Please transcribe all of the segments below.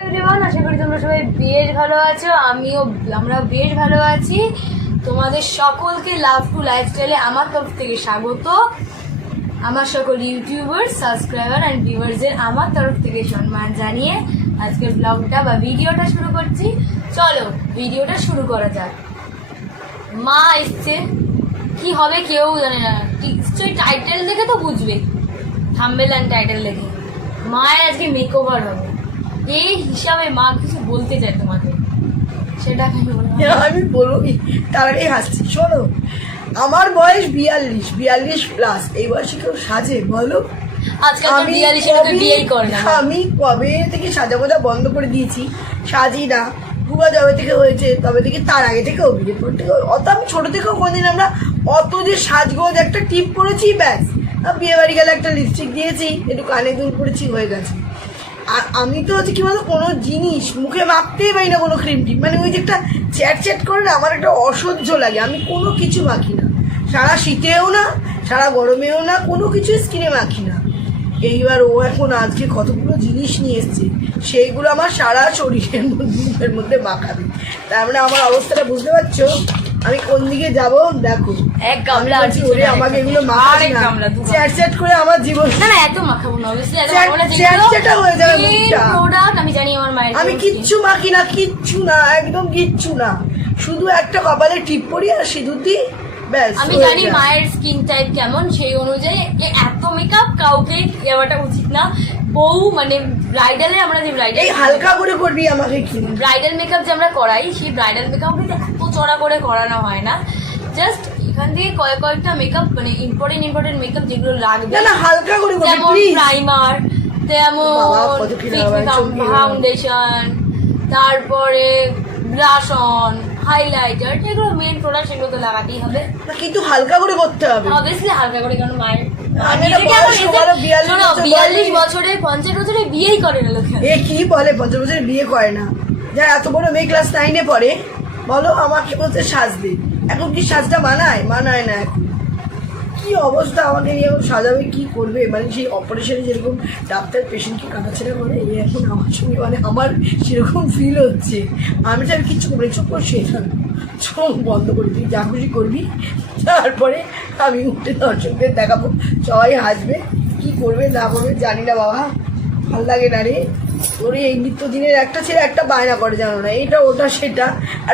Everyone, আশা করি তোমরা সবাই বেশ ভালো আছো। আমরা বেশ ভালো আছি। তোমাদের সকলকে লাভ টু লাইফস্টাইলে আমার তরফ থেকে স্বাগত। আমার সকল ইউটিউবার, সাবস্ক্রাইবার অ্যান্ড ভিউয়ার্সদের আমার তরফ থেকে সম্মান জানিয়ে আজকের ব্লগটা বা ভিডিওটা শুরু করছি। চলো ভিডিওটা শুরু করা যাক। মা এসছে, কি হবে কেউ জানে না, নিশ্চয়ই টাইটেল দেখে তো বুঝবে, থাম্বনেল অ্যান্ড টাইটেল দেখে। মায়ের আজকে মেকওভার হবে, এই হিসাবে মা কিছু বলতে চায় তোমাকে, সেটা আমি বলবি তার আগে হাসছি। শোনো, আমার বয়স 42 প্লাস। এই বয়সে কেউ সাজে বলো? আজকাল তো 42 বিয়েই করে না। আমি কবে থেকে সাজা গোজা বন্ধ করে দিয়েছি, সাজি না। বুবা যবে থেকে হয়েছে তবে থেকে, তার আগে থেকেও বিয়ের পর থেকে অত আমি ছোট থেকেও কোনদিন আমরা অত যে সাজগোজ একটা টিপ করেছি, ব্যাস। বিয়ে বাড়ি গেলে একটা লিপস্টিক দিয়েছি, একটু কানে দুল করেছি, হয়ে গেছে। আর আমি তো হচ্ছে কি বলতো, কোনো জিনিস মুখে মাখতেই পারি না, কোনো ক্রিম টিপ, মানে ওই যে একটা চ্যাট করে না, আমার একটা অসহ্য লাগে। আমি কোনো কিছু মাখি না, সারা শীতেও না, সারা গরমেও না, কোনো কিছু স্কিনে মাখি না। এইবার ও এখন আজকে কতগুলো জিনিস নিয়ে এসছে, সেইগুলো আমার সারা শরীরের মুখের মধ্যে মাখাবে। তার মানে আমার অবস্থাটা বুঝতে পারছো আমি কোন দিকে যাব? দেখো, এক গামলা আছে ওরে, আমাকে এগুলো মাখাস না, চ্যাট করে আমার জীবন না এত মাখাবো না, চ্যাট হয়ে যাবে মুখটা। প্রোডাক্ট আমি জানি আমার মায়ের, আমি কিচ্ছু মাখি না, কিচ্ছু না, একদম কিচ্ছু না, শুধু একটা কপালে টিপ পরি আর সিঁদুর দিই, ব্যাস। আমি জানি মায়ের স্কিন টাইপ কেমন, সেই অনুযায়ী এত মেকআপ কাউকে দেওয়াটা উচিত না। বউ মানে ব্রাইডালে আমরা যে ব্রাইডাল এই হালকা করে করবি আমাকে, কি ব্রাইডাল মেকআপ যে আমরা করাই, সেই ব্রাইডাল মেকআপ কিন্তু এত চড়া করে করানো হয় না। জাস্ট এখান থেকে কয়েকটা মেকআপ, মানে ইম্পর্টেন্ট মেকআপ যেগুলো লাগবে, না হালকা করে করবি যেমন প্লিজ। প্রাইমার, তেমন ফাউন্ডেশন, তারপরে ব্লাশ অন, হাইলাইটার, যেগুলো মেন প্রোডাক্ট সেগুলো তো লাগাতেই হবে, কিন্তু হালকা করে করতে হবে, অবভিয়াসলি হালকা করে। কারণ মায়ের 42 বছরে 50 বছরে বিয়েই করে না লোকে। এ কি বলে 50 বছরে বিয়ে করে না? যারা এত বড় মেয়ে ক্লাস 9-এ পড়ে, বলো আমাকে বলতে সাজবে। এখন কি সাজটা মানায় না? এখন কি অবস্থা, আমাকে নিয়ে এখন সাজাবে, কি করবে? মানে সেই অপারেশনে যেরকম ডাক্তার পেশেন্টকে কাটাছেড়া করে, এই এখন আমার সঙ্গে, মানে আমার সেরকম ফিল হচ্ছে। আমি তো আর কিচ্ছু করবো, চোখ করে শুয়ে থাকবো, চোখ বন্ধ করে, তুই যা খুশি করবি। তারপরে আমি উঠে দর্শকদের দেখাবো, সবাই হাসবে। কি করবে না করবে জানি না বাবা, ভাল লাগে না রে। ওর এই নিত্যদিনের একটা ছেলে একটা বায়না করে, জানো না, এটা ওটা সেটা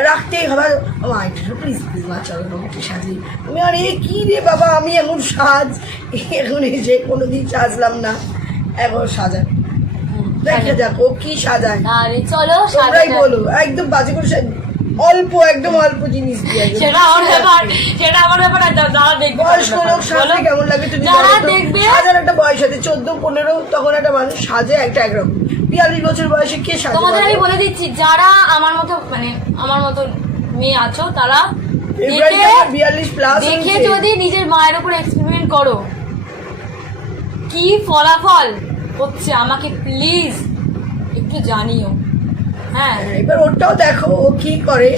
রাখতেই হবে। আমার এটা প্লিজ মা, চলো আমাকে সাজিয়ে। আমি আর এ কী রে বাবা, আমি এখন সাজ, এখন এসে কোনোদিন সাজলাম না, এখন সাজাবে। দেখা যাক ও কি সাজায়। আরে চলো তোমরাই বলো, একদম বাজে করে একদম অল্প জিনিস দিয়ে, সেটা আমার ব্যাপার, যারা দেখবে বয়স্ক লোক সাজলে কেমন লাগে তুমি দেখবে। সাজার একটা বয়স আছে, 14-15, তখন একটা মানুষ সাজে একটা একরকম। 42 বছর বয়সে কে সাজে? তোমাদের আমি বলে দিচ্ছি, যারা আমার মতো, মানে আমার মতো মেয়ে আছো, তারা 42 প্লাস দেখে যদি নিজের মায়ের উপর এক্সপেরিমেন্ট করো, কি ফলাফল হচ্ছে আমাকে প্লিজ একটু জানিও। হ্যাঁ, এবার ওটাও দেখো ও কি করে,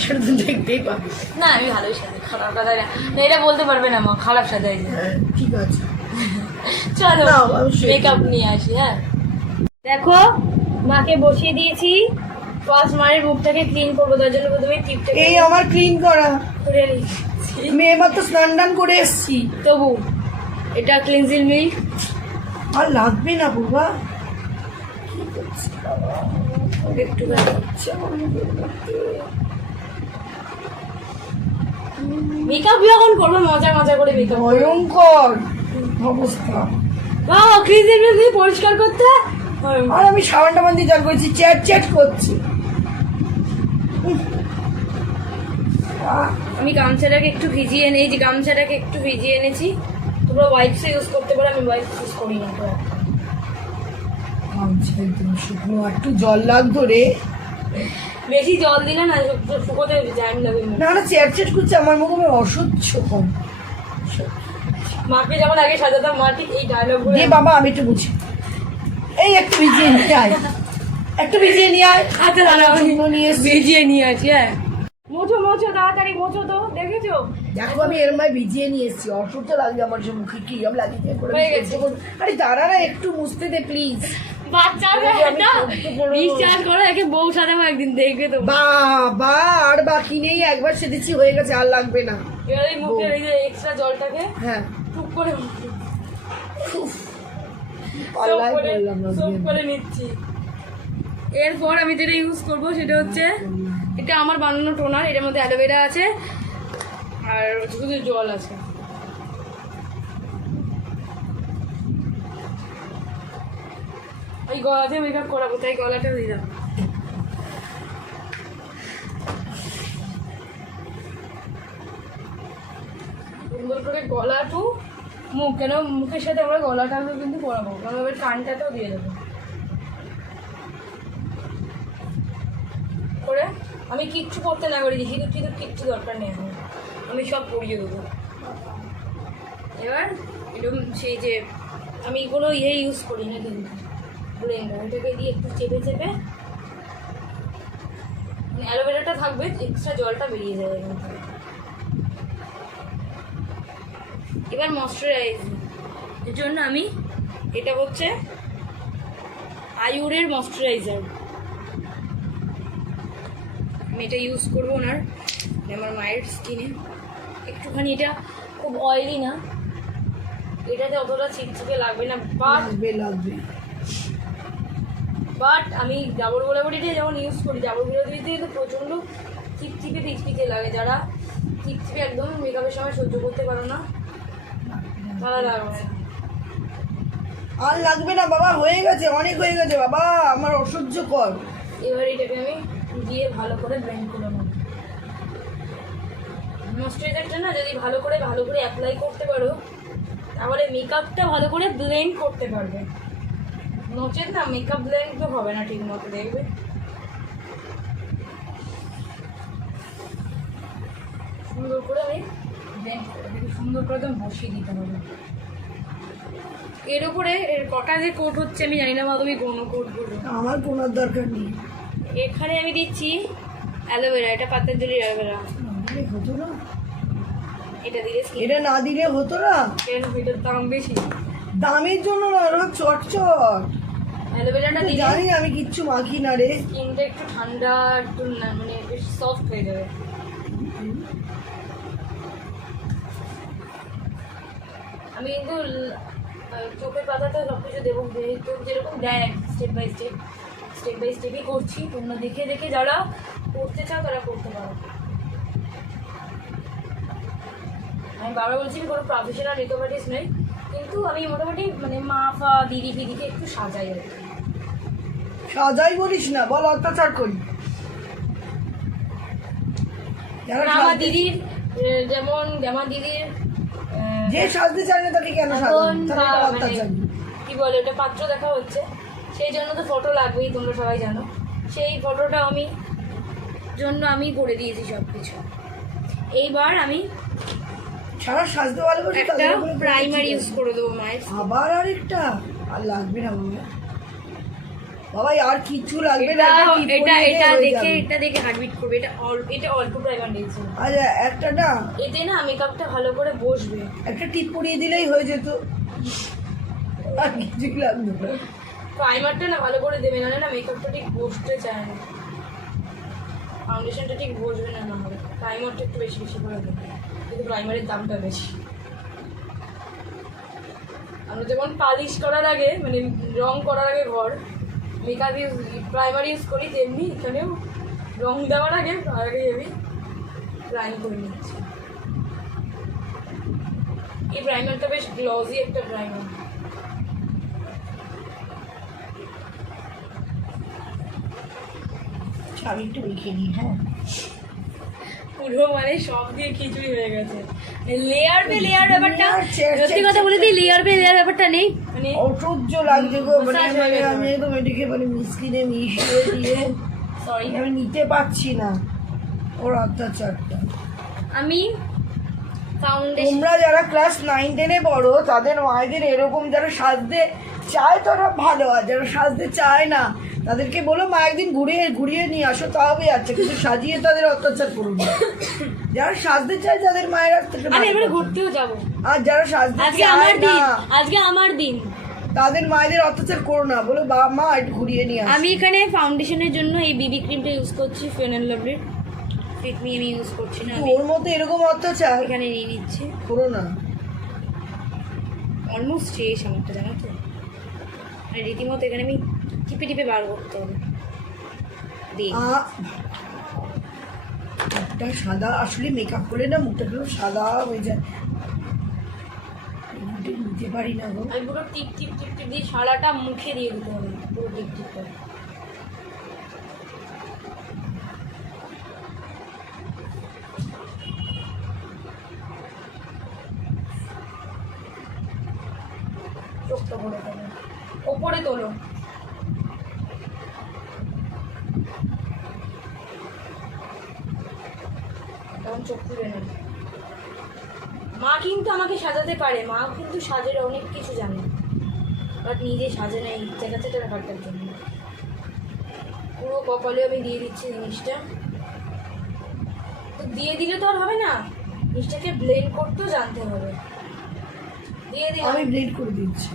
সেটা তো দেখতেই পাবে। না আমি ভালোই সাজাই, খারাপ সাজাই না, এটা বলতে পারবে না মা খারাপ সাজাই। ঠিক আছে, চলো মেকআপ নিয়ে আসি। হ্যাঁ দেখো, মাকে বসিয়ে দিয়েছি, ফার্স্ট মায়ের মুখটাকে ক্লিন করবো, তার জন্য প্রথমে টিপটা এই আমার ক্লিন করা করে নিচ্ছি। মেয়ে মাত্র স্নান টান করে এসছি, তবু এটা ক্লিনজিং মিল্ক আর লাগবে না বাবা। কি করছি বাবা, একটু মেকআপ যখন করবো মজা করে মেকআপ, ভয়ঙ্কর অবস্থা। ক্লিনজিং মিল্ক দিয়ে পরিষ্কার করতে। আর আমি সাবান টাবান দিয়ে জল করেছি, চ্যাট করছি। আমি গামছাটাকে একটু ভিজিয়ে নেই, যে গামছাটাকে একটু ভিজিয়ে এনেছি। তোমরা ওয়াইপস ইউজ করতে পারো, আমি ওয়াইপস ইউজ করি না। শুকনো একটু জল লাগতো রে, বেশি জল দিলে না শুকোতে টাইম লাগবে। না চ্যাট করছে আমার মুখে, আমার অসহ্য কম। মাকে যখন আগে সাজাতাম, মা ঠিক এই ডায়লগ দিয়ে বাবা আমি একটু বুঝি, এই একটু ভিজিয়ে নিয়ে আয়, একটু ভিজিয়ে নিয়ে আয়। আচ্ছা দাঁড়া, ভিজিয়ে নিয়ে আসি। হ্যাঁ মোছো তাড়াতাড়ি মোছো তো, দেখেছো? দেখো আমি এর মায় ভিজিয়ে নিয়ে এসেছি, অসহ্য লাগবে আমার, যে মুখে কি লাগিয়ে হয়ে গেছে। আরে দাঁড়া না, একটু মুছতে দে প্লিজ। বাচ্চা আমি সত্যি বলবো। বিশ্বাস করো একে বউ সাজাবো একদিন দেখবে তো বাবা আর বাকি নেই, একবার সেদিচ্ছি হয়ে গেছে, আর লাগবে না। এবার এই মুখের এই যে এক্সট্রা জলটাকে হ্যাঁ টুক করে পাল্লাই করলাম না সোপ করে নিচ্ছি। এরপর আমি যেটা ইউজ করব সেটা হচ্ছে এটা আমার বানানো টোনার, এটার মধ্যে অ্যালোভেরা আছে আর শুধু জল আছে। এই গলাতে মেকআপ করাবো তাই গলাটা দিলাম। সুন্দর করে গলা টু মুখ, কেন মুখের সাথে আমরা গলাটাও কিন্তু পরাবো, কারণ এবার কানটাতেও দিয়ে দেবো করে। আমি কিচ্ছু করতে না করি, সিঁদুর টিঁদুর কিচ্ছু দরকার নেই, আমি সব পরিয়ে দেবো। এবার এরকম সেই যে আমি কোনো ইউজ করি না কিন্তু ব্লেন্ডার, এটাকে দিয়ে একটু চেপে চেপে মানে অ্যালোভেরাটা থাকবে, এক্সট্রা জলটা বেরিয়ে যাবে এখান থেকে। এবার ময়শ্চারাইজ এর জন্য আমি এটা হচ্ছে আয়ুরের ময়শ্চারাইজার, আমি এটা ইউজ করবো ওনার আমার মায়ের স্কিনে। একটুখানি এটা খুব অয়েলি না, এটাতে অতটা চিপচিপে লাগবে না, বাট আমি জাবর গোলাবরিটা যেমন ইউজ করি, জাবর গোলাবরিতে কিন্তু প্রচণ্ড চিপচিপে পিচপিচে লাগে। যারা চিপচিপে একদম মেকআপের সময় সহ্য করতে পারো না তারা লাগবে না। আর লাগবে না বাবা, হয়ে গেছে, অনেক হয়ে গেছে বাবা, আমার অসহ্য কর। এবার এটাকে আমি দিয়ে ভালো করে ব্লেন্ড করে নেব। ময়শ্চারাইজারটা না যদি ভালো করে অ্যাপ্লাই করতে পারো তাহলে মেকআপটা ভালো করে ব্লেন্ড করতে পারবে, নচেত না মেকআপ ব্লেন্ড তো হবে না ঠিক মতো, দেখবে। সুন্দর করে আমি ব্লেন্ড করে দেখি, সুন্দর করে একদম বসিয়ে দিতে হবে। এর উপরে এর কটা যে কোট হচ্ছে আমি জানি না, মা তুমি কোনো কোট করবে, আমার কোনার দরকার নেই। এখানে আমি দিচ্ছি অ্যালোভেরা, এটা পাতঞ্জলির অ্যালোভেরা, হতো না এটা দিলে skin- এটা না দিলে হতো না, কেন এটার দাম বেশি, দামের জন্য না, ওরা চটচট। অ্যালোভেরাটা দিলে জানি না, আমি কিচ্ছু মাখি না রে। স্কিনটা একটু ঠান্ডা, একটু মানে বেশ সফট হয়ে যাবে। আমি কিন্তু চোখের পাতাতে সব কিছু দেবো, যেহেতু যেরকম দেয় স্টেপ বাই স্টেপই করছি, তোমরা দেখে দেখে যারা করতে চাও তারা করতে পারো। আমি বারবার বলছি আমি কোনো প্রফেশনাল মেকআপ আর্টিস্ট নই, কিন্তু আমি মোটামুটি মানে মা ফা দিদি ফিদিকে একটু সাজাই আর কি। সাজাই বলিস না, বল অত্যাচার করি। যারা মানে আমার সাজতে- দিদির যেমন আমার দিদির যে সাজতে চায় না তাকে কেন এখন সাজাবো? তাহলে এটা মানে অত্যাচার। কি বলে ওটা পাত্র দেখা হচ্ছে, সেই জন্য তো ফটো লাগবেই, তোমরা সবাই জানো। সেই ফটোটা আমি করে দিয়েছি সব কিছু। এইবার আমি সারা সাজতে ভালোবাসি, একটা তাদের উপরে প্রাইমার কিছু ইউজ করে দেবো মায়ের। আবার আরেকটা, আর লাগবে না বাবা, বাবা আর কিছু লাগবে না, এটা একটা টিপ এটা পরিয়ে এটা হয়ে দেখে যাবে। এটা দেখে হার্টবিট করবে, এটা অল্প প্রাইমার দিয়েছি। আচ্ছা একটা না, এতে না মেকআপটা ভালো করে বসবে। একটা টিপ পরিয়ে দিলেই হয়ে যেত, আর কিছুই লাগবে না। প্রাইমারটা না ভালো করে দেবে, না মেকআপটা ঠিক বসতে চায় না, ফাউন্ডেশনটা ঠিক বসবে না, হলে প্রাইমারটা একটু বেশি বেশি করে দেবে, কিন্তু প্রাইমারের দামটা বেশি। আমরা যেমন পালিশ করার আগে মানে রং করার আগে ঘর মেকআপ প্রাইমার ইউজ করি, তেমনি এখানেও রং দেওয়ার আগে আমি প্রাইম করে নিচ্ছি। এই প্রাইমারটা বেশ গ্লসি একটা প্রাইমার। আমি একটু লিখে নিই। হ্যাঁ পুরো মানে সব দিয়ে খিচুড়ি হয়ে গেছে, লেয়ার পে লেয়ার ব্যাপারটা, ছেড়, সত্যি কথা বলে দিই লেয়ার পে লেয়ার ব্যাপারটা নেই, মানে অসহ্য লাগছে গো, মানে Massage হয়ে মানে গেছে। আমি একদম এদিকে মানে মিষ্টিতে মিশিয়ে দিয়ে সরি আমি নিতে পারছি না ওর অত্যাচারটা। আমি ফাউন্ডেশন তোমরা যারা ক্লাস 9-10-এ পড়ো তাদের মায়েদের এরকম যারা সাজতে চায় তারা ভালো, আর যারা সাজতে চায় না তাদেরকে বলো মা একদিন ঘুরিয়ে নিয়ে আসো, তাহলে আছে, কিন্তু সাজিয়ে তাদের অত্যাচার করো না। যারা সাজতে চায় তাদের মায়েরা থেকে আমি ভালো এবারে কথা। ঘুরতেও যাবো, আর যারা সাজতে আজকে চায় আমার না, দিন, আজকে আমার দিন, তাদের মায়েদের অত্যাচার করো না, বলো বাবা মা একটু ঘুরিয়ে নিয়ে আসো। আমি এখানে ফাউন্ডেশনের জন্য এই বিবি ক্রিমটা ইউজ করছি, ফেয়ার অ্যান্ড লাভলির ফিট মি আমি ইউজ করছি না, আমি ওর মতো এরকম অত্যাচার এখানে নিয়ে নিচ্ছি। করো না। অলমোস্ট শেষ আমারটা, জানো তো, আর রীতিমতো এখানে আমি টিপে টিপে বার করতে হবে। দেখ মুখটা সাদা, আসলে মেকআপ করে না মুখটা পুরো সাদা হয়ে যায়, নিতে পারি না গো। আমি পুরো টিপ টিপ টিপ টিপ দিয়ে সারাটা মুখে দিয়ে দিতে হবে, পুরো টিপ টিপ করে। চোখটা ভরে দেবে, ওপরে তোলো। তখন চোখ তুলে নেবে। মা কিন্তু আমাকে সাজাতে পারে, মা কিন্তু সাজের অনেক কিছু জানে, বাট নিজে সাজে না এই চেটাচেটা ব্যাপারটার জন্য। পুরো কপালে আমি দিয়ে দিচ্ছি জিনিসটা। তো দিয়ে দিলে তো আর হবে না, জিনিসটাকে ব্লেন্ড করতেও জানতে হবে। দিয়ে দিই আমি ব্লেন্ড করে দিচ্ছি,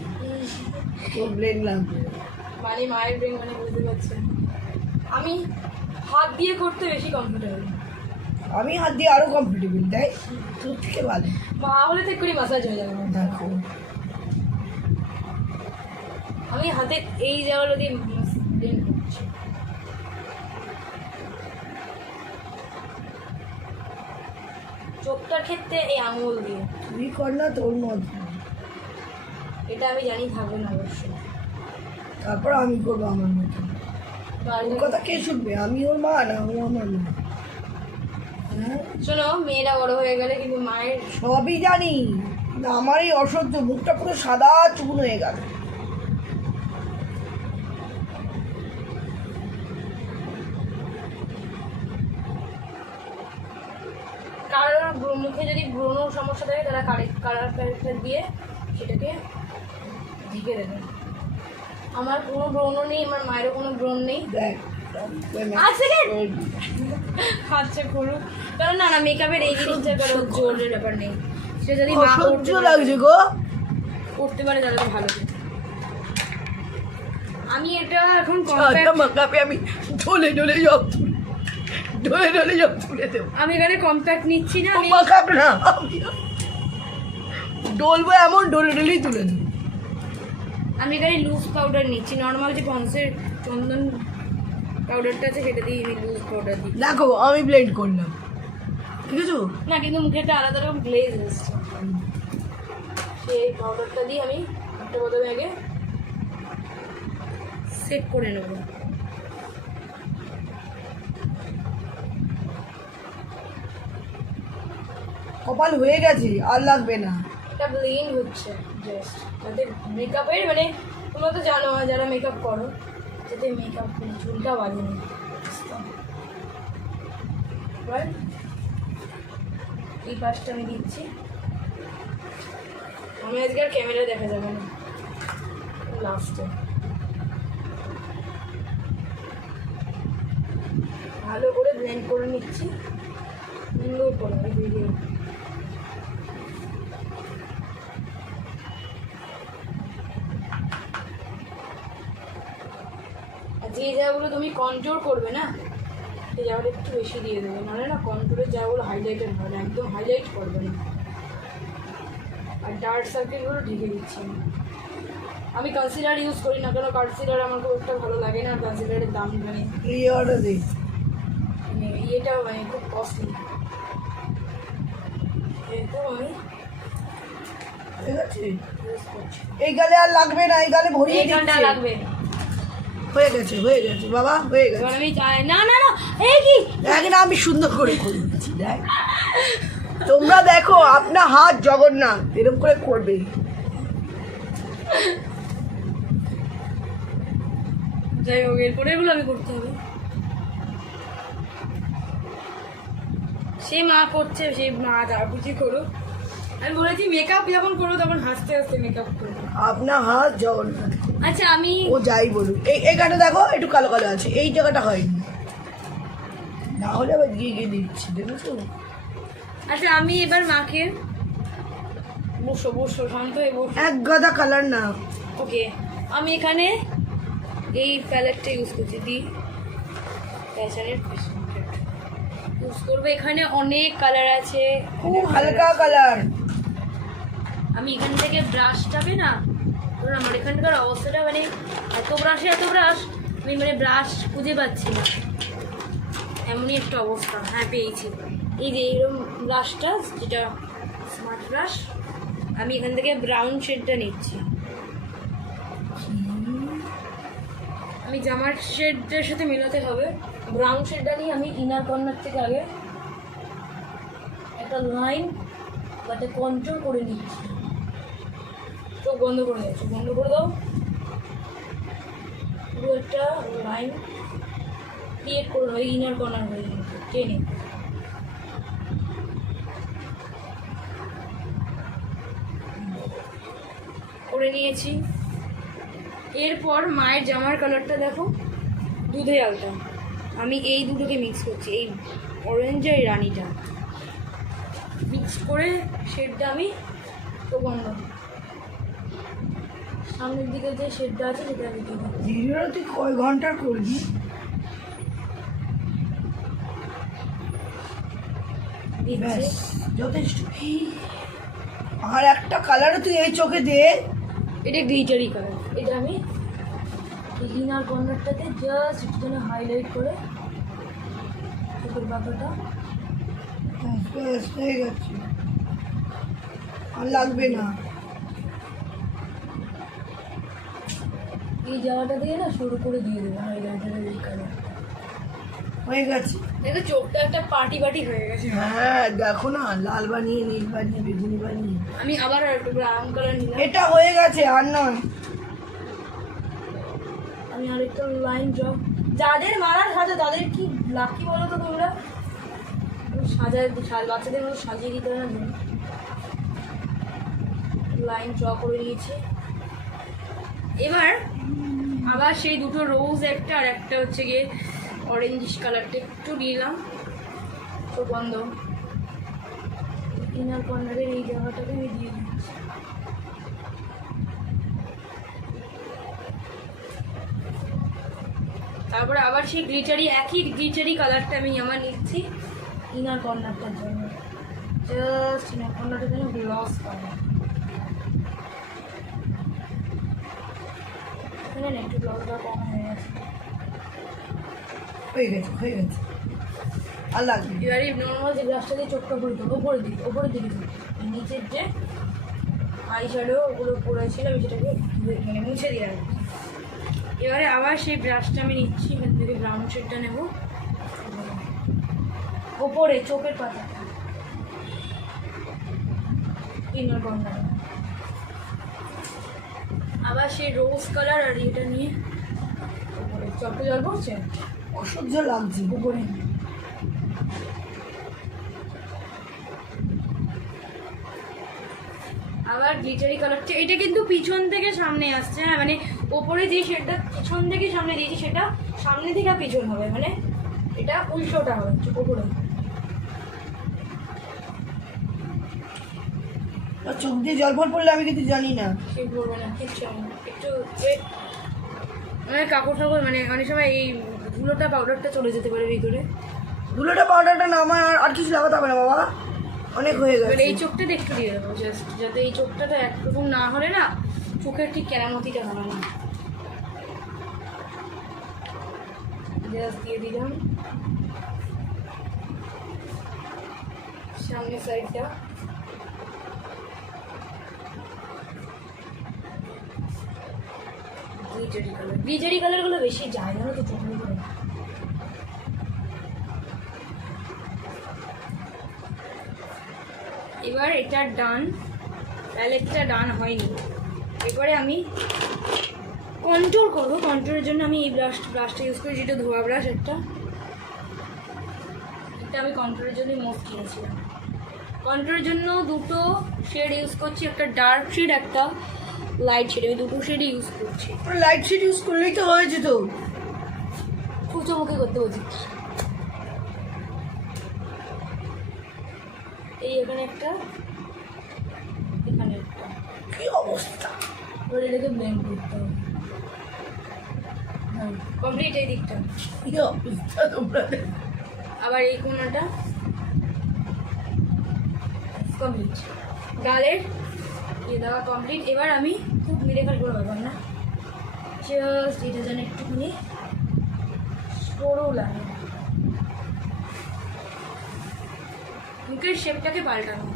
তোর ব্লেন্ড লাগবে মানে মায়ের ব্রেন, মানে বুঝতে পারছেন আমি হাত দিয়ে করতে বেশি কমফোর্টেবল। আমি হাত দিয়ে আরো কমফোর্টেবল, তাই তোর থেকে ভালো। মা হলে তো এক্ষুনি মাসাজ হয়ে যাবে। দেখো আমি হাতে এই জায়গাগুলো দিয়ে ব্লেন্ড করছি। চোখটার ক্ষেত্রে এই আঙুল দিয়ে, তুই কর না তোর মতো, এটা আমি জানি থাকবে না অবশ্যই। তারপর আমি করবো আমার মতো। ওর কথা কে শুনবে? আমি ওর মা না ও আমার মা। হ্যাঁ শোনো, মেয়েরা বড় হয়ে গেলে কিন্তু মায়ের সবই জানি, কিন্তু আমার এই অসহ্য মুখটা পুরো সাদা চুন হয়ে গেল। কারোর মুখে যদি ব্রণ সমস্যা থাকে তারা কালার ক্যারেক্টার দিয়ে সেটাকে ঢেকে দেবে। আমার কোনো ব্রণ নেই, আমার মায়েরও কোনো ব্রণ নেই। দেখ আচ্ছা করুক, কারণ না না মেকআপের এই জিনিসটা কারো জোরের ব্যাপার নেই, সেটা যদি মা অসহ্য লাগছে গো, করতে পারে তাহলে তো ভালো। আমি এটা এখন মাকাপে আমি ঢলে ঢলে সব ঢলে ঢলে সব তুলে দেবো। আমি এখানে কম্প্যাক্ট নিচ্ছি না, আমি মাকাপ না, আমি ডলবো এমন ডলে ডলেই তুলে দেবো। আমি এখানে লুজ পাউডার নিচ্ছি, নর্মাল যে পন্সের চন্দন পাউডারটা আছে সেটা দিয়ে আমি লুজ পাউডার দিই। দেখো আমি ব্লেন্ড করলাম, ঠিক আছে না কিন্তু মুখে একটা আলাদা রকম গ্লেজ এসছে, সেই পাউডারটা দিয়ে আমি একটা প্রথমে আগে সেট করে নেব। কপাল হয়ে গেছে, আর লাগবে না। এটা ব্লেন্ড হচ্ছে জাস্ট, যাতে মেকআপের মানে তোমরা তো জানো যারা মেকআপ করো, যাতে মেকআপ চুলটা বাজে না। এই পাশটা আমি দিচ্ছি, আমি আজকে আর ক্যামেরা দেখা যাবে না লাস্টে। ভালো করে ব্লেন্ড করে নিচ্ছি, সুন্দর করে ভিডিও। যে জায়গাগুলো তুমি কন্ট্রোল করবে না সেই জায়গাটা একটু বেশি দিয়ে দেবে, নাহলে না কন্ট্রোলের জায়গাগুলো হাইলাইটেড হয় না, একদম হাইলাইট করবে না। আর ডার্ক সার্কেলগুলো ঢেকে দিচ্ছি আমি কনসিলার ইউজ করি না, কেন কনসিলার আমার খুব একটা ভালো লাগে না, কনসিলারের দাম মানে ইয়েটা মানে খুব কস্টলি। এরকম আমি ঠিক আছে, ইউজ করছি। এই গালে আর লাগবে না, এই গালে ভরিয়ে এই ঘন্টা দিচ্ছি। লাগবে, হয়ে গেছে বাবা, হয়ে গেছে। এবার আমি চাই না না না এই কি দেখ না আমি সুন্দর করে করে দিচ্ছি, দেখ তোমরা দেখো, আপনার হাত জগন্নাথ এরকম করে করবে। যাই হোক এরপরে এগুলো আমি করতে হবে। সে মা করছে, সেই মা যা খুশি করো। আমি বলেছি মেকআপ যখন করবো তখন হাসতে হাসতে মেকআপ করবো। আপনার হাত জগন্নাথ। আচ্ছা আমি ও যাই বলুক, এই গানটা দেখো একটু কালো কালো আছে, এই জায়গাটা হয়নি, না হলে আবার গিয়ে গিয়ে দিচ্ছি, দেখেছো। আচ্ছা আমি এবার মাকে বসো বসো, শান্ত হয়ে বসো। এক গাদা কালার না। ওকে, আমি এখানে এই প্যালেটটা ইউজ করছি, দি ফ্যাশনের ইউজ করবো। এখানে অনেক কালার আছে, খুব হালকা কালার। আমি এখান থেকে ব্রাশটাকে না, ধরুন আমার এখানকার অবস্থাটা মানে এত ব্রাশ আমি মানে ব্রাশ খুঁজে পাচ্ছি না, এমনই একটা অবস্থা। হ্যাঁ, পেয়েছি। এই যে এইরকম ব্রাশটা, যেটা স্মার্ট ব্রাশ, আমি এখান থেকে ব্রাউন শেডটা নিচ্ছি। আমি জামার শেডটার সাথে মেলাতে হবে। ব্রাউন শেডটা নিয়ে আমি ইনার কর্নার থেকে আগে একটা লাইন যাতে কন্ট্রোল করে নিচ্ছি। চোখ বন্ধ করে দাও, চোখ বন্ধ করে দাও। পুরো একটা লাইন ক্রিয়েট করে হয় ইনার কর্নার হয়ে গেছে, টেনে। করে নিয়েছি। এরপর মায়ের জামার কালারটা দেখো, দুধে আলতা। আমি এই দুটোকে মিক্স করছি, এই অরেঞ্জ আর এই রানিটা মিক্স করে শেডটা আমি তো বন্ধ, সামনের দিকে যে শেডটা আছে সেটা আমি দিয়ে দিই। ভিডিওটা তুই কয় ঘন্টার করবি? ব্যাস, যথেষ্ট। আর একটা কালারও তুই এই চোখে দে। এটা গ্লিটারি কালার, এটা আমি ইনার কর্নারটাতে জাস্ট একটু যেন হাইলাইট করে চোখের বাঁকাটা। ব্যাস, হয়ে গেছে, আর লাগবে না। এই জায়গাটা দিয়ে না শুরু করে দিয়ে দেবো হাইলাইটারের এই কালার। হয়ে গেছে। দেখো চোখটা একটা পার্টি হয়ে গেছে। হ্যাঁ দেখো না, লাল বানিয়ে, নীল বানিয়ে, বেগুনি বানিয়ে। আমি আবার একটু ব্রাউন কালার নিলাম। এটা হয়ে গেছে, আর নয়। আমি আরেকটা লাইন ড্র। যাদের মারার সাজে তাদের কি লাকি বলো তো তোমরা, সাজায় বাচ্চাদের মতো সাজিয়ে দিতে না জন্য লাইন ড্র করে দিয়েছি। এবার আবার সেই দুটো রোজ একটা আর একটা হচ্ছে গিয়ে অরেঞ্জিশ কালারটা একটু দিলাম। তো বন্ধ, ইনার কর্নারের এই জায়গাটাকে আমি দিয়ে দিচ্ছি। তারপরে আবার সেই একই গ্লিটারি কালারটা আমি আমার নিচ্ছি ইনার কর্নারটার জন্য। জাস্ট ইনার কর্নারটার জন্য গ্লস কালার। এখানে না একটু গ্লসটা কম হয়ে গেছে। হয়ে গেছে, আর লাগবে। এবারে নর্মাল যে ব্রাশটা দিয়ে চোখটা উপরে দিই, ওপরের দিকে দিই। নিচের যে আই শ্যাডো ওগুলো পড়েছিল আমি সেটাকে মানে মুছে দিলাম। এবারে আবার সেই ব্রাশটা আমি নিচ্ছি, এখান থেকে ব্রাউন শেডটা নেব ওপরে চোখের পাতা ইনার কর্নার। আবার সেই রোজ কালার আর এটা নিয়ে উপরে চোখে জল পড়ছে, অসহ্য লাগছে। উপরে আবার গ্লিটারি কালারটা, এটা কিন্তু পিছন থেকে সামনে আসছে। হ্যাঁ, মানে ওপরে যে শেডটা পিছন থেকে সামনে দিয়েছি সেটা সামনে থেকে পিছন হবে, মানে এটা উল্টোটা হবে ওপরে। চোখ দিয়ে জল ফল পড়লে আমি কিন্তু জানি না। সে করবে না, কিচ্ছু হবে না। একটু মানে কাপড় ঠাকুর মানে অনেক সময় এই ধুলোটা পাউডারটা চলে যেতে পারে ভিতরে। ধুলোটা পাউডারটা না, আমার আর কিছু লাগাতে হবে না বাবা, অনেক হয়ে গেছে। এই চোখটাতে একটু দিয়ে দেবো জাস্ট, যাতে এই চোখটাতে একরকম না হলে না চোখের ঠিক কেরামতিটা হবে না। জাস্ট দিয়ে দিলাম সামনের সাইডটা। গ্লিটারি কালারগুলো বেশি যায় জানো তো চোখের উপরে। এবার এটা ডান, প্যালেটটা ডান হয়নি। এবারে আমি কন্ট্রোল করবো। কন্ট্রোলের জন্য আমি এই ব্রাশটা ইউজ করি, যেটা ধোয়া ব্রাশ। এটা আমি কন্ট্রোলের জন্য মোস্ট কিনেছিলাম। কন্ট্রোলের জন্য দুটো শেড ইউজ করছি, একটা ডার্ক শেড, একটা লাইট শেড। আমি দুটো শেডই ইউজ করছি। লাইট শেড ইউজ করলেই তো হয়েছে তো। ফুচো মুখে করতে বলছি। এই এখানে একটা, এখানে এবার এটাকে ব্লেন্ড করতে হবে। কমপ্লিট এই দিকটা। কি অবস্থা তোমরা আবার এই কোনাটা কমপ্লিট, গালের ইয়ে দেওয়া কমপ্লিট। এবার আমি খুব মিরেকাল করে ব্যাপার না, জাস্ট এটা যেন একটুখানি সরু লাগে, মুখের শেপটাকে পাল্টানো,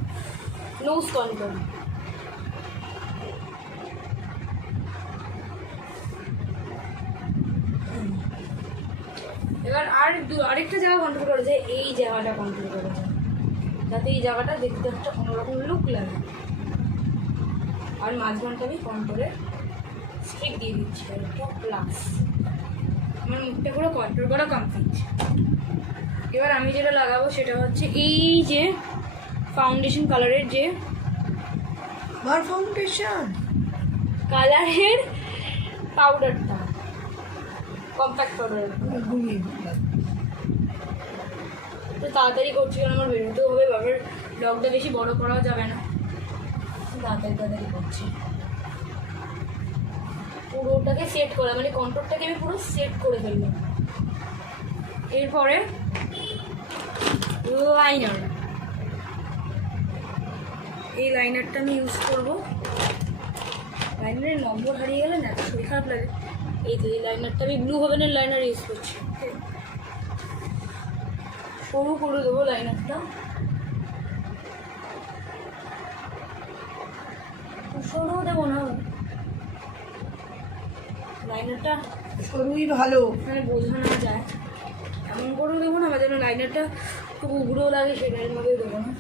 নোজ কন্ট্রোল। এবার আরেকটা জায়গা কন্ট্রোল করা যায়, এই জায়গাটা কন্ট্রোল করা যায় যাতে এই জায়গাটা দেখতে একটা অন্যরকম লুক লাগে। আর মাঝখানটা আমি কন্ট্রোলে স্ট্রিক দিয়ে দিচ্ছি একটা প্লাস। আমার মুখটা পুরো কন্ট্রোল করা কমপ্লিট। এবার আমি যেটা লাগাবো সেটা হচ্ছে এই যে ফাউন্ডেশন কালারের যে ফাউন্ডেশন কালারের পাউডারটা, কম্প্যাক্ট পাউডার। তো তাড়াতাড়ি করছি কারণ আমার বেরোতেও হবে, বাবার ব্লগটা বেশি বড় করাও যাবে না, তাড়াতাড়ি করছি। পুরোটাকে সেট করা মানে কন্ট্রোলটাকে আমি পুরো সেট করে ফেললাম। এরপরে লাইনার, এই লাইনারটা আমি ইউজ করবো। লাইনারের নম্বর হারিয়ে গেলে না শরীর খারাপ লাগে। এই তো এই লাইনারটা আমি ব্লু হেভেনের লাইনার ইউজ করছি। সরু করে দেবো লাইনারটা, সরু দেবো না, লাইনারটা সরুই ভালো। মানে বোঝা না যায় এমন করেও দেবো না, আমার যেন লাইনারটা খুব উগ্রও লাগে সেটার মধ্যেও দেবো না।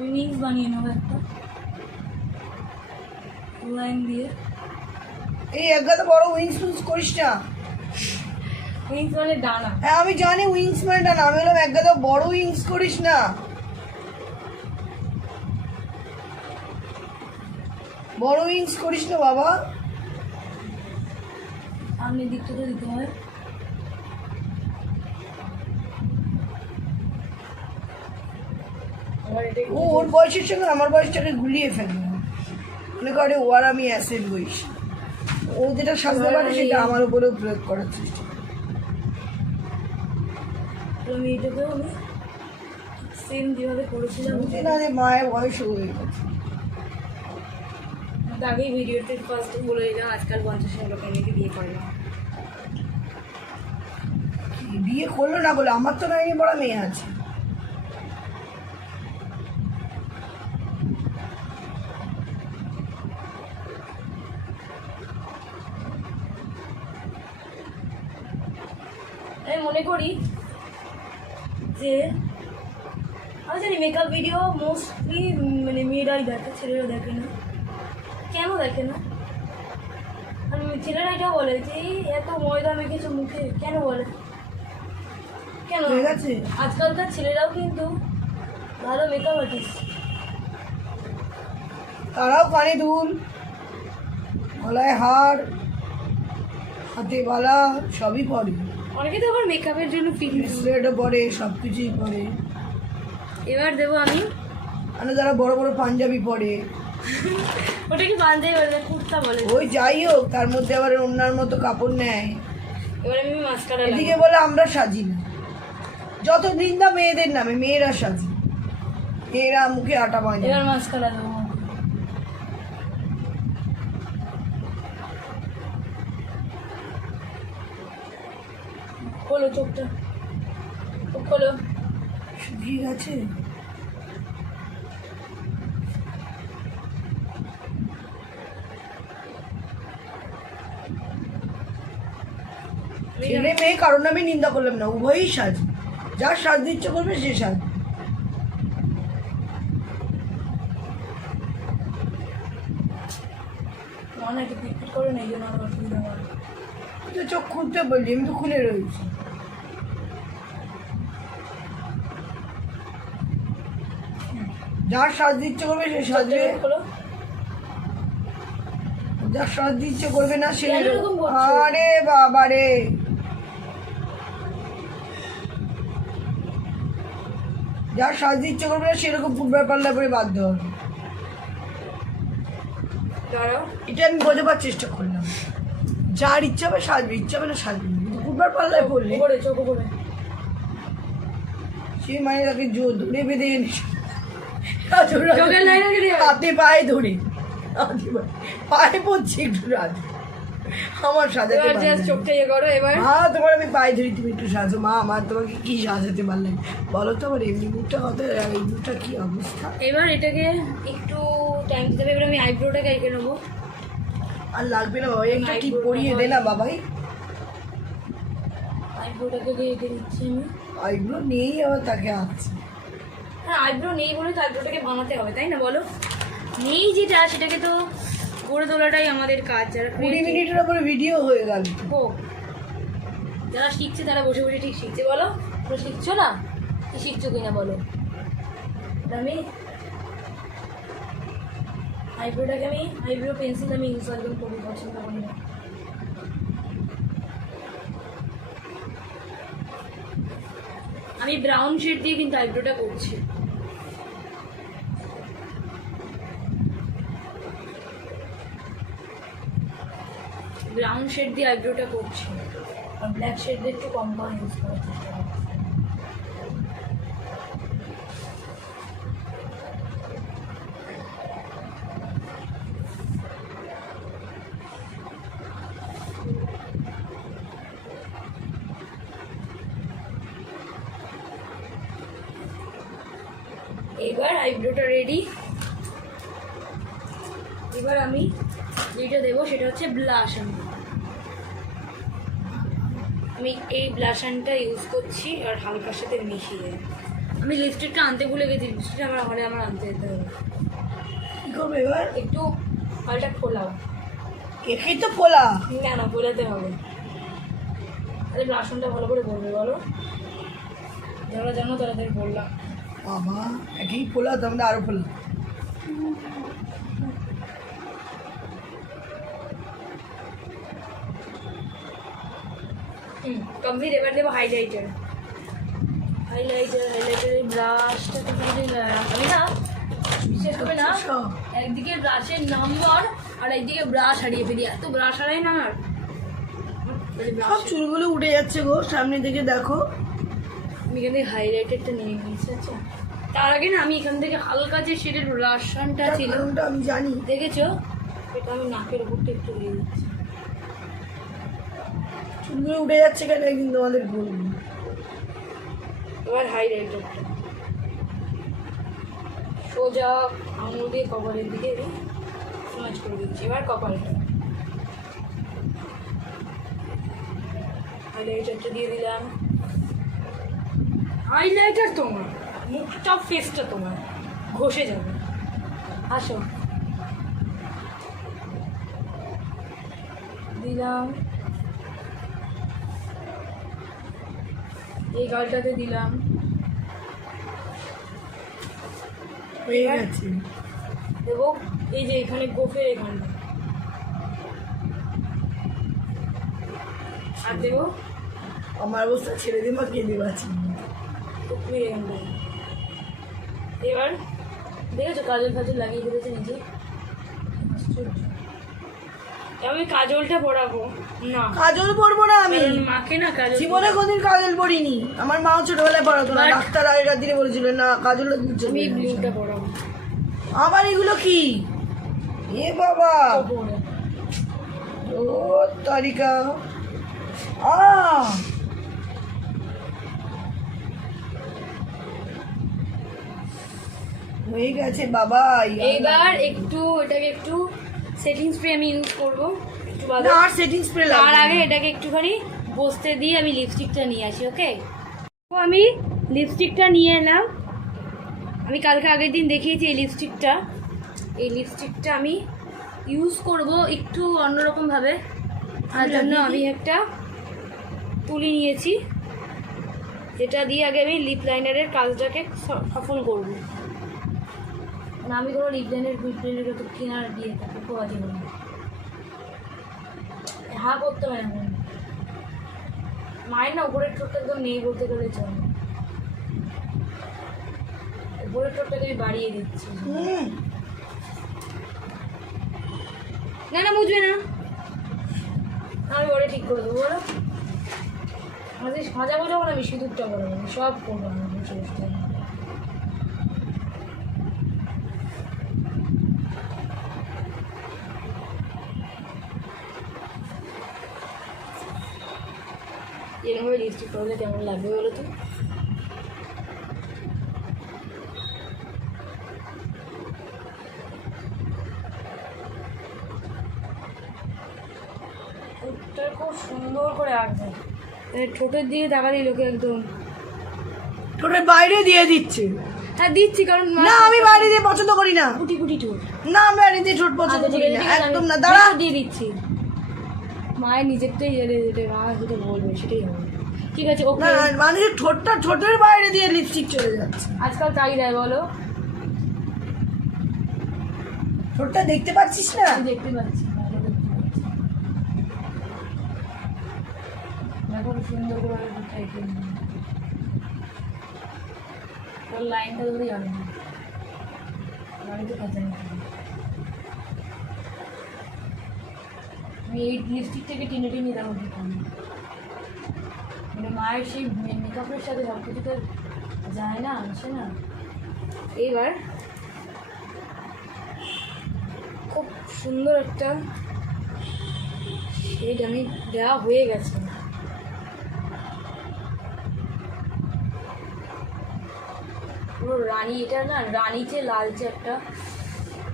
উইংস বানিয়ে নেবো একটা লাইন দিয়ে। এই একগাদা বড় উইংস টুইংস করিস না। উইংস মানে ডানা। হ্যাঁ আমি জানি উইংস মানে ডানা, আমি বললাম একগাদা বড় উইংস করিস না। বড় উইংস করিস না বাবা। সামনের দিকটাতে দিতে হয়। ও ওর বয়সের সঙ্গে আমার বয়সটাকে গুলিয়ে ফেলবে, মনে করে ও আর আমি অ্যাসেট বয়স। ও যেটা সাজতে পারে সেটা আমার উপরেও প্রয়োগ করার চেষ্টা। আমি এটাকেও আমি সেম যেভাবে করেছিলাম বুঝি না যে মায়ের বয়স হয়ে গেছে। আগেই ভিডিওতে ফার্স্ট বলে দিলাম আজকাল 50 লোক মেয়েকে বিয়ে করে না। বিয়ে করলো না বলে আমার তো নাইনি বড় মেয়ে আছে। আমি মনে করি যে আমি জানি মেকআপ ভিডিও মোস্টলি মানে মেয়েরাই দেখে, ছেলেরা দেখে না। কেন দেখে না? আর ছেলেরা এটাও বলে যে এত ময়দা মেখেছো মুখে, কেন বলে? কেন? ঠিক আছে, আজকালকার ছেলেরাও কিন্তু ভালো মেকআপ আর্টিস্ট। তারাও কানে দুল, গলায় হার, হাতে বালা সবই পরে, অনেকে তো আবার মেকআপের জন্য ব্রেসলেটও পরে, সব কিছুই পরে। এবার দেবো আমি মানে যারা বড় বড় পাঞ্জাবি পরে, ওটা কি পাঞ্জাবি বলে, কুর্তা বলে। ওই যাই হোক তার মধ্যে আবার অন্যার মতো কাপড় নেয়। এবার আমি মাস্কারা এদিকে বলে আমরা সাজি না, যত নিন্দা মেয়েদের নামে, মেয়েরা সাজি, মেয়েরা মুখে আটা বাঁধে। এবার মাস্কারা দেবো। খোলো চোখটা, খোলো। শুকিয়ে গেছে। ছেলে মেয়ে কারোর নামে নিন্দা করলাম না, উভয়ই সাজ, যার সাজ ইচ্ছে করবে সে সাজ। অনেকে পিটপিট করে নেই জন্য আমার অসুবিধা হয়। তো চোখ খুলতে বলছি, আমি তো খুলে রয়েছি। যার সাজ ইচ্ছে করবে সে সাজবে, খোলো। যার সাজ ইচ্ছে করবে না সে। কেন এরকম করছো? আরে বাবা রে, যা সাজতে ইচ্ছে করবে না সেরকম ফুটবল পাল্লা করে বাধ্য হবে। দাঁড়াও, এটা আমি বোঝাবার চেষ্টা করলাম, যার ইচ্ছা হবে সাজবে, ইচ্ছা হবে না সাজবে না। কিন্তু ফুটবল পাল্লায় পড়লে করে চোখ করে সে মানে তাকে ধরে বেঁধে এনেছে চোখের লাইনে গেলে হাতে পায়ে ধরে, পায়ে পড়ছে একটু রাত আমার সাজাতে এবার ভালো জাস্ট লাগে। চোখটা ইয়ে করো এবার। মা তোমার আমি পায়ে ধরি, তুমি একটু সাজো। মা আমার তোমাকে কি সাজাতে ভালো লাগে বলো তো, আমার এমনি মুখটা কত আর এই মুখটা কি অবস্থা। এবার এটাকে একটু টাইম দিতে হবে। এবার আমি আইব্রোটাকে এঁকে নেবো। আর লাগবে না বাবা, একটা টিপ পরিয়ে দে না বাবাই। আইব্রোটাকে এঁকে দিচ্ছি আমি। আইব্রো নিয়েই আবার তাকে আসছে। হ্যাঁ, আইব্রো নেই বলে তো আইব্রোটাকে বানাতে হবে, তাই না বলো? নেই যেটা সেটাকে তো গড়ে তোলাটাই আমাদের কাজ। যারা 20 মিনিটের উপরে ভিডিও হয়ে গেল। হোক, যারা শিখছে তারা বসে বসে ঠিক শিখছে। বলো, তোমরা শিখছো না? কি শিখছো কিনা বলো। আমি আইব্রোটাকে আইব্রো পেন্সিল আমি ইউজ একদম খুবই পছন্দ করি না। আমি ব্রাউন শেড দিয়ে কিন্তু আইব্রোটা করছি। ব্রাউন শেড দিয়ে আইব্রোটা করছি, আর ব্ল্যাক শেড দিয়ে একটু কম কম ইউজ করার চেষ্টা করছি। এবার আইব্রোটা রেডি। এবার আমি যেটা দেবো সেটা হচ্ছে ব্লাশন। আমি এই ব্লাশনটা ইউজ করছি আর হালকার সাথে মিশিয়ে। আমি লিপস্টিকটা আনতে ভুলে গেছি, লিপস্টিকটা আমার হলে আমার আনতে যেতে হবে। কি করবে এবার? একটু হালটা খোলাও। একেই তো ফোলা। কেন ফোলাতে হবে? আরে ব্লাশনটা ভালো করে বলবে বলো, যারা জানো তাদের বললাম। বাবা একেই ফোলা, তাহলে আরো ফোলা। কমপ্লিট। এবার দেবো হাইলাইটার। হাইলাইটারের ব্রাশটা আমি না বিশেষ করে না একদিকে ব্রাশের নাম্বার আর একদিকে ব্রাশ হারিয়ে ফেলি। এত ব্রাশ হারাই না আমার। সব চুলগুলো উঠে যাচ্ছে গো, সামনে থেকে দেখো। আমি এখান থেকে হাইলাইটারটা নিয়ে নিয়েছি। আচ্ছা, তার আগে না আমি এখান থেকে হালকা যে শেডের ব্রাশনটা ছিল কারণটা আমি জানি। দেখেছো, এটা আমি নাকের উপরটা একটু দিয়ে দিচ্ছি। চুলগুলো উঠে যাচ্ছে কেন একদিন তোমাদের বলবো। এবার হাইলাইটারটা সোজা আঙুল দিয়ে কপালের দিকে স্মাচ করে দিচ্ছি। এবার কপালটা হাইলাইটারটা দিয়ে দিলাম। হাইলাইটার তোমার, মুখটা ফেসটা তোমার ঘষে যাবে। আসো, দিলাম। এই গালটাতে দিলাম। হয়ে গেছে। দেবো এই যে এখানে গোফের এখানটা, আর দেবো আমার অবস্থা ছেড়ে দিয়ে মা কেঁদে পাচ্ছি। টুকরি এখানটা। এবার দেখেছো কাজল ফাজল লাগিয়ে ফেলেছে নিজে। আশ্চর্য। আমি কাজলটা পরাবো না, কাজল পরবো না আমি। কারণ মাকে না কাজল জীবনে কোনদিন কাজল পরিনি। আমার মাও ছোটবেলায় পড়াতো না, But- ডাক্তার আগেকার দিনে বলেছিল না কাজল আমি ব্লুটা পরাবো। আমার এগুলো কি এ বাবা, ওপরে। ও তারিকা হয়ে গেছে বাবা। এইবার একটু এটাকে একটু সেটিং স্প্রে আমি ইউজ করবো একটু বাদে। না আর সেটিং স্প্রে তার লাগবে আগে এটাকে একটুখানি বসতে দিয়ে আমি লিপস্টিকটা নিয়ে আসি। ওকে, তো আমি লিপস্টিকটা নিয়ে এলাম। আমি কালকে আগের দিন দেখিয়েছি এই লিপস্টিকটা। এই লিপস্টিকটা আমি ইউজ করব একটু অন্যরকমভাবে। তার জন্য আমি একটা তুলি নিয়েছি, যেটা দিয়ে আগে আমি লিপ লাইনারের কাজটাকে সফল করব। না আমি কোনো লিপ লাইনার তো কিনার দিয়ে থাকি পোয়াতে না, হ্যাঁ করতে হয় না। মায়ের না উপরের ঠোঁটটা একদম নেই বলতে গেলে চলে। উপরের ঠোঁটটাকে আমি বাড়িয়ে দিচ্ছি। না না বুঝবে না, আমি পরে ঠিক করে দেবো। বলো আমাদের সাজা গোজাবো না, আমি সিঁদুরটা করে দেবো, সব করবো আমি বসে বসে। এরকমভাবে লিপস্টিক করলে কেমন লাগবে বলো তো? ঠোঁটটা খুব সুন্দর করে আঁকবে, ঠোঁটের দিকে তাকালে লোকে একদম ঠোঁটের বাইরে দিয়ে দিচ্ছে। হ্যাঁ দিচ্ছি, কারণ না আমি বাইরে দিয়ে পছন্দ করি না। কুটি কুটি ঠোঁট না আমি বাইরে দিয়ে ঠোঁট পছন্দ করি না, একদম না। দাঁড়া দিয়ে দিচ্ছি, মায়ের নিজেরটাই যেটা মা যেটা বলবে সেটাই হবে। ঠিক আছে ওকে। না মানুষের ঠোঁটটা ঠোঁটের বাইরে দিয়ে লিপস্টিক চলে যাচ্ছে। আজকাল তাই দেয় বলো, ঠোঁটটা দেখতে পাচ্ছিস না? আমি দেখতে পাচ্ছি, ভালো দেখতে পাচ্ছি। দেখো সুন্দর করে ঠোঁটটা এঁকে নিই। ওর লাইনটা ধরে যাবে না, আমি তো কাছে আমি এই লিপস্টিক থেকে টেনে টেনে দেবো দিতাম, মানে মায়ের সেই মেকআপের সাথে সব কিছু তো যায় না, আসে না। এইবার খুব সুন্দর একটা শেড আমি দেওয়া হয়ে গেছে। পুরো রানী, এটা না রানীতে লালচে একটা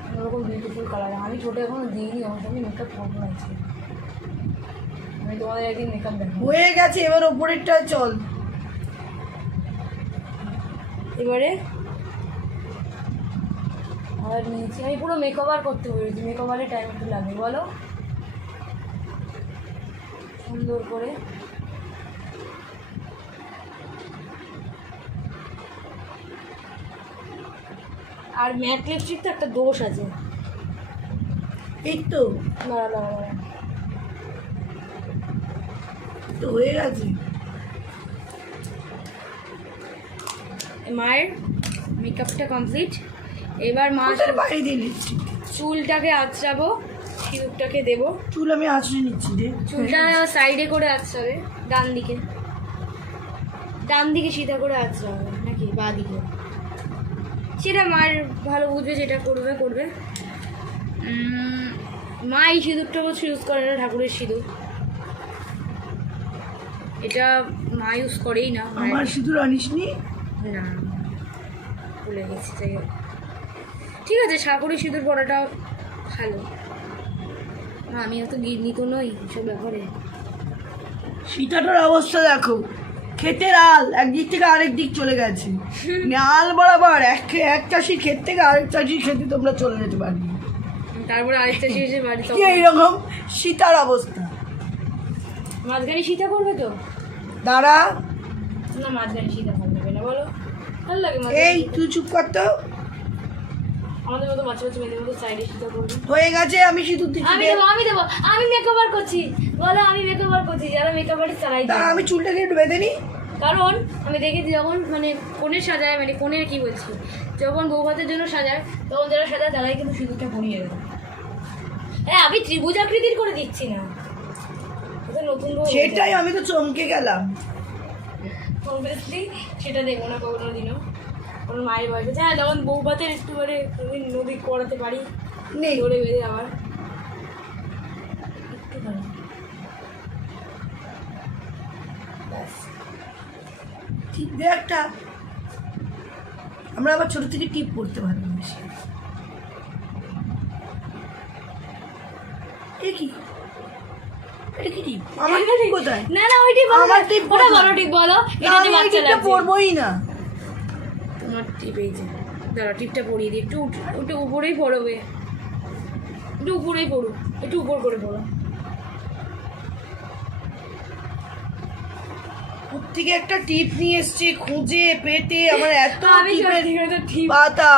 অন্যরকম বিউটিফুল কালার। আমি ছোটো এখনো দিইনি, আমার সঙ্গে মেকআপ করবো আছে, আমি তোমাদের একদিন মেকআপ দেখাবো। হয়ে গেছে, এবার ওপরেরটা চল। এবারে আর নিচে আমি পুরো মেকওভার করতে পেরেছি, মেকওভারে টাইম একটু লাগে বলো, সুন্দর করে। আর ম্যাট লিপস্টিক তো একটা দোষ আছে, এই তো দাঁড়া দাঁড়া দাঁড়া, তো হয়ে গেছে। মায়ের মেকআপটা কমপ্লিট। এবার মা ঠোঁটের বাইরে দিয়ে লিপস্টিক, চুলটাকে আঁচড়াবো, সিঁদুরটাকে দেবো। চুল আমি আঁচড়ে নিচ্ছি রে। চুলটা সাইডে করে আঁচড়াবে, ডান দিকে, ডান দিকে সিধা করে আঁচড়াবে নাকি বাঁ দিকে, সেটা মায়ের ভালো বুঝবে, যেটা করবে করবে। মা এই সিঁদুরটা বলছে ইউজ করে না, ঠাকুরের সিঁদুর, এটা মা ইউজ করেই না। আমার সিঁদুর আনিসনি? না ভুলে গেছি, যাই হোক ঠিক আছে, ঠাকুরের সিঁদুর পরাটা ভালো না। আমি অত গিরনি তো নই এসব ব্যাপারে। সীতাটার অবস্থা দেখো, খেতে আল একদিক থেকে আরেক দিক চলে গেছে। আল বরাবর এক চাষির ক্ষেত থেকে আরেক চাষির খেতে তোমরা চলে যেতে পারবে। তারপরে আরেকটা শেষে বাড়ি কি এইরকম সীতার অবস্থা? মাঝখানে সীতা করবে তো? দাঁড়া, না মাঝখানে সীতা করবে না, বলো ভালো লাগে এই তুই চুপ কর তো। আমাদের মতো বাচ্চা বাচ্চা মেয়েদের মতো সাইডে সীতা করবে। হয়ে গেছে, আমি সিঁদুর দিচ্ছি। আমি দেবো আমি দেবো, আমি মেকওভার করছি, বলো আমি মেকওভার করছি, যারা মেকআপ আর্টিস্ট চালাই। আমি চুলটাকে একটু বেঁধে নিই, কারণ আমি দেখেছি যখন মানে কনের সাজায়, মানে কনের কি বলছি, যখন বৌভাতের জন্য সাজায় তখন যারা সাজায় তারাই কিন্তু সিঁদুরটা পরিয়ে দেয়। হ্যাঁ আমি ত্রিভুজ আকৃতির করে দিচ্ছি না, ওটা নতুন বউ সেটাই আমি তো চমকে গেলাম। অবভিয়াসলি সেটা দেখবো না কখনো দিনও, কারণ মায়ের বয়স আছে। হ্যাঁ যখন বৌভাতের একটু মানে নদী করাতে পারি নেই ধরে বেঁধে আবার একটুখানি ব্যাস। ঠিক দে একটা, আমরা আবার ছোট থেকে টিপ পড়তে পারবো বেশি। এ কি, এটা কি টিপ? আমার টিপ কোথায়? না না ওই টিপ আমার টিপ ওটা কোথায়? বড় টিপ বলো, না, এটা আমি তো এই বাচ্চা টিপটা লাগছে। পরবোই না। তোমার টিপ এই যে, দাঁড়া টিপটা পরিয়ে দিই, একটু একটু উপরেই পড়বে, একটু উপরেই পড়ো, একটু উপর করে পড়ো। থেকে একটা টিপ নিয়ে এসছে খুঁজে পেতে, আমার এত আমি টিপের সত্যি কথা টিপ পাতা।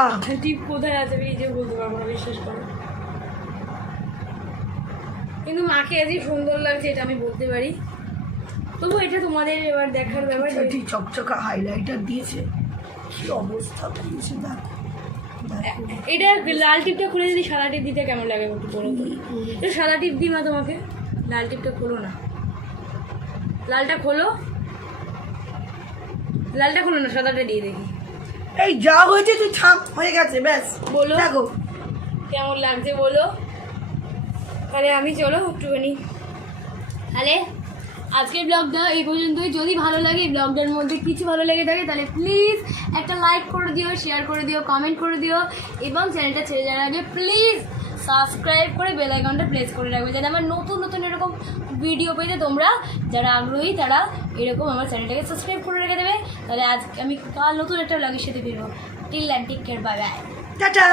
টিপ কোথায় আছে আমি নিজে বলতে পারবো না, বিশ্বাস করো। কিন্তু মাকে আজই সুন্দর লাগছে এটা আমি বলতে পারি, তবু এটা তোমাদের এবার দেখার ব্যাপার। ঠিক চকচকা হাইলাইটার দিয়েছে, কি অবস্থা করেছে দেখো দেখো। এটা লাল টিপটা খুলে যদি সাদা টিপ দিতে কেমন লাগে একটু বলো তো। একটু সাদা টিপ দিই মা তোমাকে, লাল টিপটা খোলো না, লালটা খোলো, লালটা খোলো না, সাদাটা দিয়ে দেখি এই যা হয়েছে তুই থাম, হয়ে গেছে ব্যাস। বলো দেখো কেমন লাগছে বলো। তাহলে আমি চলো একটুখানি, তাহলে আজকের ব্লগটা এই পর্যন্তই। যদি ভালো লাগে এই ব্লগটার মধ্যে কিছু ভালো লেগে থাকে তাহলে প্লিজ একটা লাইক করে দিও, শেয়ার করে দিও, কমেন্ট করে দিও, এবং চ্যানেলটা ছেড়ে যাওয়ার আগে প্লিজ সাবস্ক্রাইব করে বেল আইকনটা প্রেস করে রাখবে, যাতে আমার নতুন নতুন এরকম ভিডিও পেতে তোমরা যারা আগ্রহী তারা এরকম আমার চ্যানেলটাকে সাবস্ক্রাইব করে রেখে দেবে। তাহলে আজ আমি কাল নতুন একটা ব্লগের সাথে ফিরবো। Till and take care, bye bye, tata.